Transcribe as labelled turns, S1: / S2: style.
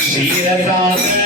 S1: Sayonara.